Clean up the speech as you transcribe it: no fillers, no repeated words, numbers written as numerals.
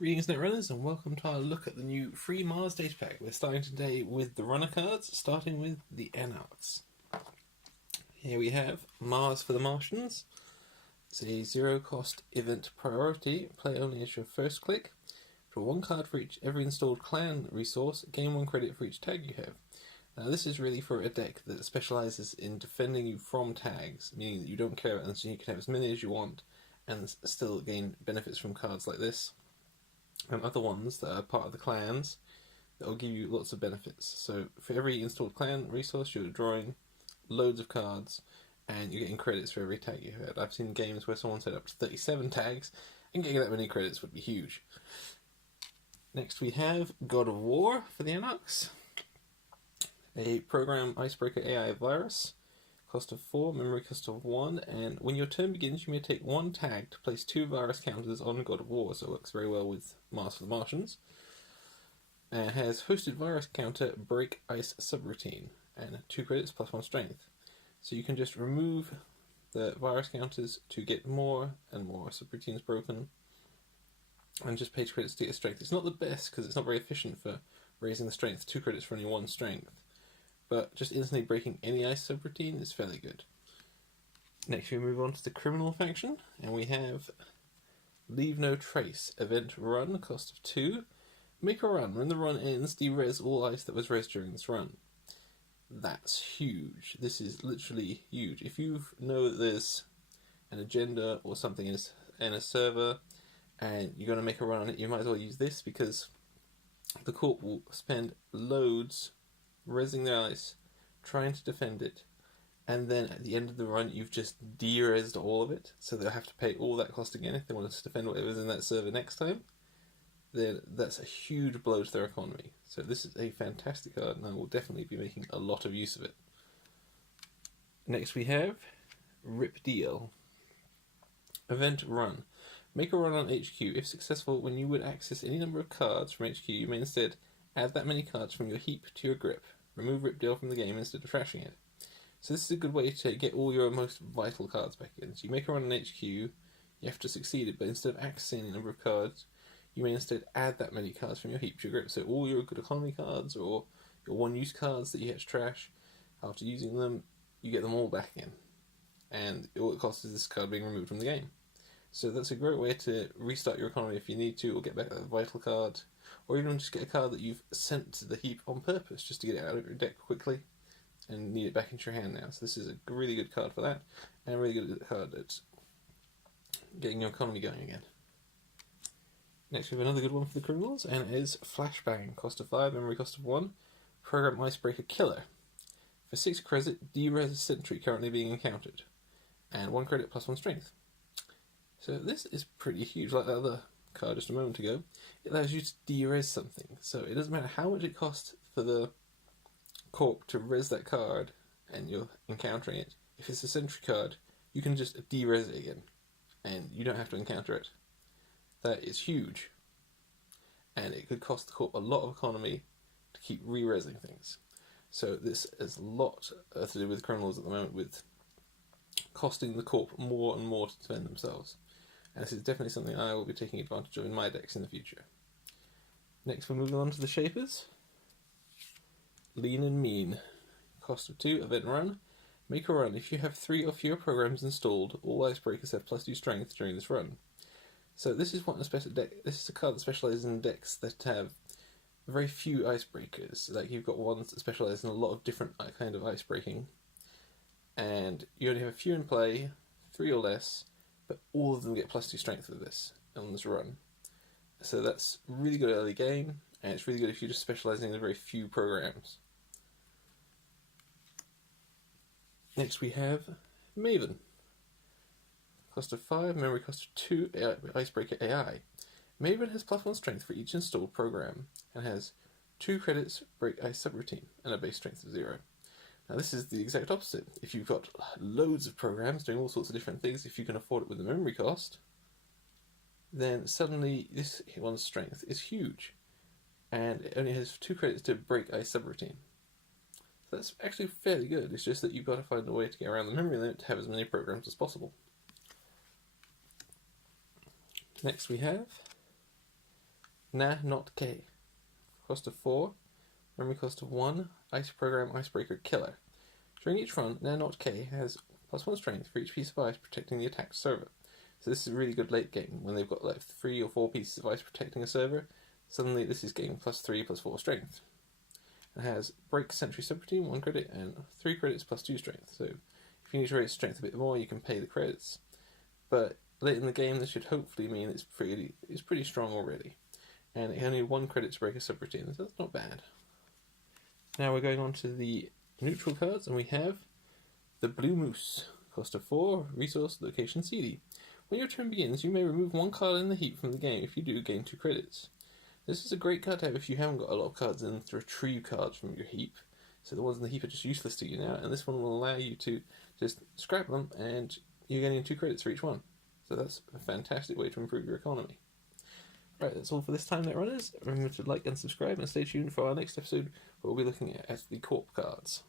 Greetings Netrunners and welcome to our look at the new free Mars Datapack. We're starting today with the runner cards, starting with the Anarchs. Here we have Mars for the Martians. It's a zero cost event priority, play only as your first click. Draw one card for every installed clan resource, gain 1 credit for each tag you have. Now this is really for a deck that specialises in defending you from tags, meaning that you don't care about them, so you can have as many as you want and still gain benefits from cards like this. And other ones that are part of the clans that will give you lots of benefits. So for every installed clan resource, you're drawing loads of cards and you're getting credits for every tag you had. I've seen games where someone set up to 37 tags, and getting that many credits would be huge. Next we have God of War for the Anarchs. A program Icebreaker AI virus. Cost of 4, memory cost of 1, and when your turn begins you may take 1 tag to place 2 virus counters on God of War, so it works very well with Mars for the Martians. And has hosted virus counter break ice subroutine, and 2 credits plus 1 strength. So you can just remove the virus counters to get more and more subroutines broken, and just pay 2 credits to get strength. It's not the best because it's not very efficient for raising the strength, 2 credits for only 1 strength. But just instantly breaking any ice subroutine is fairly good. Next we move on to the criminal faction, and we have Leave No Trace, event run, cost of 2. Make a run. When the run ends, de-res all ice that was res during this run. That's huge. This is literally huge. If you know that there's an agenda or something in a server and you're going to make a run on it, you might as well use this, because the corp will spend loads resing their ice, trying to defend it, and then at the end of the run you've just de-resed all of it, so they'll have to pay all that cost again if they want to defend whatever's in that server next time. Then that's a huge blow to their economy. So this is a fantastic card, and I will definitely be making a lot of use of it. Next we have Rip Deal. Event run. Make a run on HQ. If successful, when you would access any number of cards from HQ, you may instead add that many cards from your heap to your grip. Remove Rip Deal from the game instead of trashing it. So this is a good way to get all your most vital cards back in. So you make a run on HQ, you have to succeed it, but instead of accessing a number of cards, you may instead add that many cards from your heap to your grip. So all your good economy cards or your one-use cards that you had to trash, after using them, you get them all back in. And all it costs is this card being removed from the game. So that's a great way to restart your economy if you need to, or get back a vital card, or even just get a card that you've sent to the heap on purpose, just to get it out of your deck quickly and need it back into your hand now. So this is a really good card for that, and a really good card at getting your economy going again. Next we have another good one for the criminals, and it is Flashbang. Cost of 5, memory cost of 1, program Icebreaker Killer. For 6 credit, de-res a sentry currently being encountered, and 1 credit plus 1 strength. So this is pretty huge, like the other card just a moment ago. It allows you to de-res something, so it doesn't matter how much it costs for the corp to res that card and you're encountering it. If it's a sentry card, you can just de-res it again and you don't have to encounter it. That is huge, and it could cost the corp a lot of economy to keep re-resing things. So this has a lot to do with criminals at the moment, with costing the corp more and more to defend themselves. And this is definitely something I will be taking advantage of in my decks in the future. Next we're moving on to the Shapers. Lean and Mean. Cost of 2, event run. Make a run. If you have 3 or fewer programs installed, all Icebreakers have +2 strength during this run. So this is what a special deck. This is a card that specialises in decks that have very few Icebreakers. Like you've got ones that specialise in a lot of different kind of icebreaking, and you only have a few in play, 3 or less, but all of them get +2 strength with this on this run. So that's really good early game, and it's really good if you're just specialising in very few programs. Next we have Maven. Cost of 5, memory cost of 2, Icebreaker AI. Maven has +1 strength for each installed program, and has 2 credits break ice subroutine, and a base strength of 0. Now this is the exact opposite. If you've got loads of programs doing all sorts of different things, if you can afford it with the memory cost, then suddenly this one's strength is huge, and it only has 2 credits to break ice subroutine. So that's actually fairly good. It's just that you've got to find a way to get around the memory limit to have as many programs as possible. Next we have Na Not K. Cost of 4. Memory cost of 1. Ice Program Icebreaker Killer. During each run, Na Not K has +1 strength for each piece of ice protecting the attacked server. So this is a really good late game when they've got like 3 or 4 pieces of ice protecting a server. Suddenly this is getting +3, +4 strength. It has Break Sentry Subroutine, 1 credit, and 3 credits +2 strength. So if you need to raise strength a bit more, you can pay the credits. But late in the game, this should hopefully mean it's pretty strong already. And it only 1 credit to break a subroutine, so that's not bad. Now we're going on to the neutral cards, and we have the Blue Moose. Cost of 4, resource, location CD. When your turn begins, you may remove 1 card in the heap from the game. If you do, gain 2 credits. This is a great card to have if you haven't got a lot of cards in to retrieve cards from your heap. So the ones in the heap are just useless to you now, and this one will allow you to just scrap them, and you're getting 2 credits for each one. So that's a fantastic way to improve your economy. Right, that's all for this time, Netrunners. Remember to like and subscribe, and stay tuned for our next episode where we'll be looking at the Corp cards.